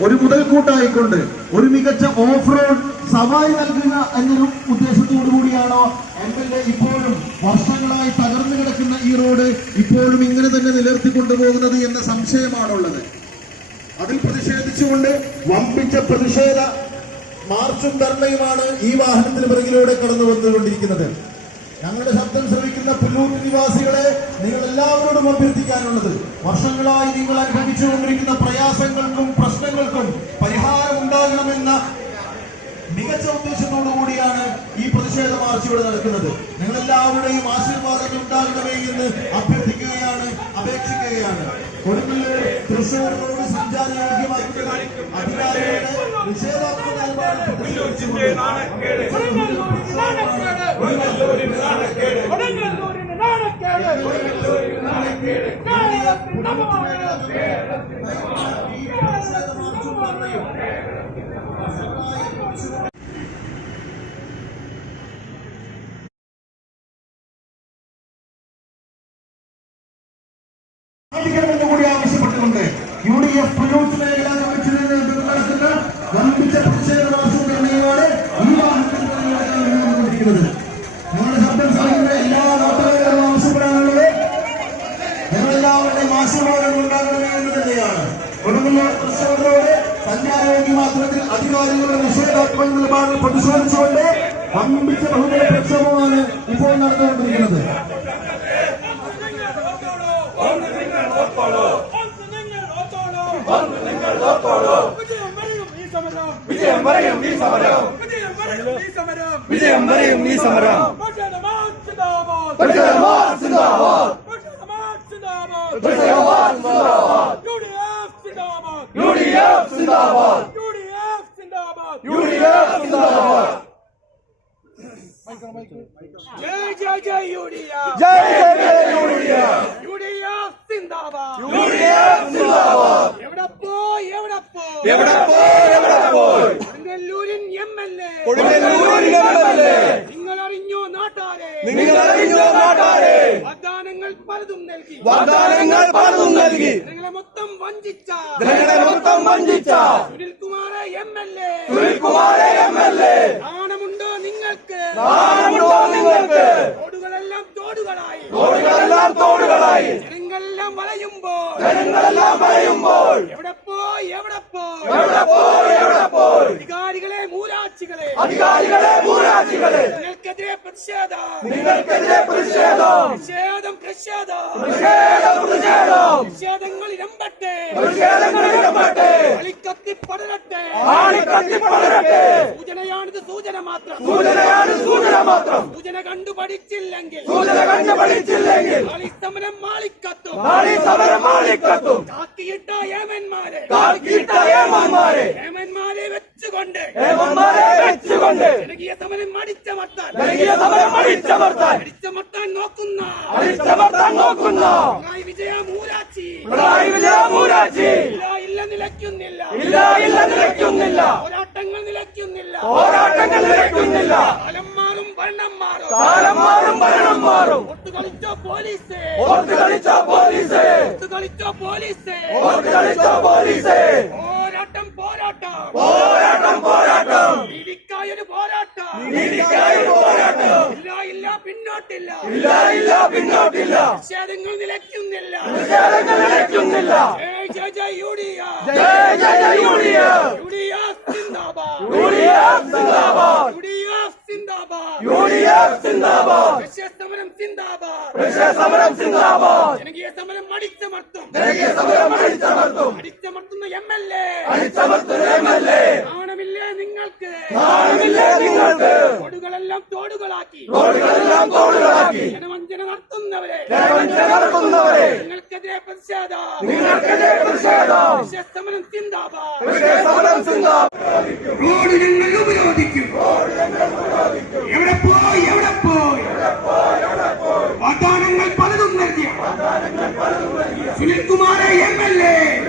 ഒരു മുതൽക്കൂട്ടായിക്കൊണ്ട് ഒരു മികച്ച ഓഫ് റോഡ് സവാരി നൽകുക എന്നൊരു ഉദ്ദേശത്തോടു കൂടിയാണോ എം എൽ എ ഇപ്പോഴും വർഷങ്ങളായി തകർന്നു കിടക്കുന്ന ഈ റോഡ് ഇപ്പോഴും ഇങ്ങനെ തന്നെ നിലനിർത്തിക്കൊണ്ടുപോകുന്നത് എന്ന സംശയമാണുള്ളത്. അതിൽ പ്രതിഷേധിച്ചുകൊണ്ട് വമ്പിച്ച പ്രതിഷേധ മാർച്ചും ധർണയുമാണ് ഈ വാഹനത്തിന് പിറകിലൂടെ കടന്നു വന്നുകൊണ്ടിരിക്കുന്നത് ഞങ്ങളുടെ ശബ്ദം ശ്രവിക്കുന്ന പുല്ലൂർ നിവാസികളെ നിങ്ങൾ എല്ലാവരോടും അഭ്യർത്ഥിക്കാനുള്ളത്. വർഷങ്ങളായി നിങ്ങൾ അനുഭവിച്ചുകൊണ്ടിരിക്കുന്ന പ്രയാസങ്ങൾക്കും പ്രശ്നങ്ങൾക്കും പരിഹാരം ഉണ്ടാകണമെന്ന മികച്ച ഉദ്ദേശത്തോടു കൂടിയാണ് ഈ പ്രതിഷേധ മാർച്ച് ഇവിടെ നടക്കുന്നത്. നിങ്ങൾ എല്ലാവരുടെയും ആശീർവാദങ്ങൾ ഉണ്ടാകണമേ എന്ന് അഭ്യർത്ഥിക്കുകയാണ് അപേക്ഷിക്കുകയാണ്. കൊടുങ്ങല്ലൂർ തൃശൂർ റോഡ് നിലപാട് പ്രതിഷേധിച്ചുകൊണ്ട് കൊടുങ്ങല്ലൂരിന് നാണക്കേട് കേരളത്തിന് അപമാനം. ഈ പ്രതിഷേധ മാർച്ചും ധർണയും സാധിക്കണമെന്ന് കൂടി ആവശ്യപ്പെട്ടുകൊണ്ട് യു ഡി എഫ് പ്രയോജന മേഖലാ കമ്മിറ്റിയുടെ നേതൃത്വത്തിൽ നടക്കുന്ന വമ്പിച്ച പ്രതിഷേധ മാസമാണ് ഈ വാഹനത്തിൽ നടന്നുകൊണ്ടിരിക്കുന്നത് ഞങ്ങളുടെ തന്നെയാണ് കൊടുങ്ങല്ലൂർ തൃശ്ശൂരിലൂടെ സഞ്ചാരയോഗ്യമാത്രത്തിൽ അധികാരികളുടെ നിഷേധാത്മക നിലപാടിൽ പ്രതിഷേധിച്ചുകൊണ്ട് വമ്പിച്ച ബഹുജന പ്രക്ഷോഭമാണ് ഇപ്പോൾ നടന്നുകൊണ്ടിരിക്കുന്നത് വിജയം വരെയും ഈ സമരം വിജയം വരെയും ഈ സമരം സിന്ദാബാദ്. സിന്ദാബാദ് സിന്ദാബാദ്. സിന്ദാബാദ് UDF സിന്ദാബാദ്. യു ഡി സിന്ദാബാദ്. ജയ് ജയ് ജയ് UDF. ജയ് ജയ് ജയ് യു ഡി എഫ് UDF സിന്ദാബാദ്. യു ഡി എഫ് സിന്ദാബാദ്. എവിടെ പോയി എവിടെ പോയി? എവിടെ പോയി എവിടെ പോയി? കൊടുങ്ങല്ലൂരിൻ എം എൽ എ. കൊടുങ്ങല്ലൂരിൽ എംഎൽഎ നിങ്ങൾ അറിഞ്ഞോ നാട്ടാരെ? നിങ്ങൾ അറിഞ്ഞോ നാട്ടാരെ? വാഗ്ദാനങ്ങൾ പലതും നൽകി. ജനങ്ങളെ മൊത്തം വഞ്ചിച്ച. ജനങ്ങളെ മൊത്തം വഞ്ചിച്ച. സുനിൽകുമാറെ എം എൽ എ. സുനിൽകുമാരെ എം എൽ എ. നാണമുണ്ടോ നിങ്ങൾക്ക്? നാണമുണ്ടോ നിങ്ങൾക്ക്? തോടുകളെല്ലാം തോടുകളായി. തോടുകളെല്ലാം തോടുകളായി. ജനങ്ങളെല്ലാം വളയുമ്പോൾ. ജനങ്ങളെല്ലാം വളയുമ്പോൾ. എവിടെ പോയി എവിടെ പോയി? എവിടെ പോയി എവിടെ പോയി? അധികാരികളെ മൂരാച്ചികളെ അധികാരികളെ മൂരാച്ചികളെ നിങ്ങൾക്കെതിരെ പ്രതിഷേധം. നിങ്ങൾക്കെതിരെ പ്രതിഷേധം. പ്രതിഷേധം. പ്രതിഷേധം പ്രതിഷേധം. പ്രതിഷേധം പ്രതിഷേധങ്ങൾ ഇരമ്പട്ടെ കളിക്കത്തി പടരട്ടെ. സൂചനയാണിത് സൂചന മാത്രം. സൂചനയാണ് സൂചന മാത്രം. സൂചന കണ്ടു പഠിച്ചില്ലെങ്കിൽ. സൂചന കണ്ടു പഠിച്ചില്ലെങ്കിൽ. കളിസമരം മാളിക്കത്തും. നാളെ സമരം മാളിക്കത്തും. കാക്കിയിട്ട ഏമന്മാരെ കാക്കിയിട്ട ഏമാന്മാരെ ഏമന്മാരെ വെച്ചുകൊണ്ട്. ജനകീയ സമരം അടിച്ചമർത്താൻ നൽകിയ സമരം അടിച്ചമർത്താൻ അടിച്ചമർത്താൻ നോക്കുന്ന. അടിച്ചമർത്താൻ നോക്കുന്ന. പിണറായി വിജയ മൂരാച്ചി. പിണറായി വിജയ മൂരാച്ചി. ഇല്ല ഇല്ല നിലയ്ക്കുന്നില്ല. ഇല്ല ഇല്ല നിലയ്ക്കുന്നില്ല. പോരാട്ടങ്ങൾ നിലയ്ക്കുന്നില്ല. പോരാട്ടങ്ങൾ നിലയ്ക്കുന്നില്ല. കാലം മാറും ഭരണം മാറും. കാലം മാറും ഭരണം മാറും. ഒത്തു കളിച്ചോ പോലീസ്? ഓർത്ത് കളിച്ച പോലീസ്? ഒത്തു കളിച്ച പോലീസ്? ഓർത്ത് കളിച്ച പോലീസ്? പിന്നോട്ടില്ല. ഇല്ല ഇല്ല പിന്നോട്ടില്ല. നിഷേധങ്ങൾ നിലയ്ക്കുന്നില്ല. പ്രതിഷേധങ്ങൾ നിലയ്ക്കുന്നില്ല. ജയ് ജയ് ജയ് യു ഡി എഫ് ജയ Jaya U D F U D F സിന്ദാബാദ്. യു ഡി എഫ് സിന്ദാബാദ്. യു ഡി എഫ് സിന്ദാബാദ്. യു ഡി എഫ് സിന്ദാബാദ് റഷ്യ സമരം സിന്ദാബാദ് പ്രതിഷേധ സമരം സിന്ദാബാദ് ജനകീയ സമരം അടിച്ചമർത്തും. ജനകീയ സമരം അടിച്ചമർത്തും. അടിച്ചമർത്തുന്ന എം എൽ എ അടിച്ചമർത്തുന്ന എം എൽ എ കാണമില്ലേ നിങ്ങൾക്ക്. കാണുന്നില്ലേ നിങ്ങൾക്ക്. തോടുകളെല്ലാം തോടുകളാക്കി. റോഡുകളെല്ലാം തോടുകളാക്കി. ജനവഞ്ചന നടത്തുന്നവരെ. ജനവഞ്ചന നടത്തുന്നവരെ. നിങ്ങൾക്കെതിരെ പ്രതിഷേധം. നിങ്ങൾക്കെതിരെ പ്രതിഷേധം. റഷ്യ സമരം സിന്ദാബാദ് പ്രതിഷേധ സമരം സിന്ദാബാദ് റോഡ് ഞങ്ങൾ ഉപരോധിക്കും എവിടെ പോയി? എവിടെ പോയി? വാഗ്ദാനങ്ങൾ പലതും सुनील कुमार है एमएलए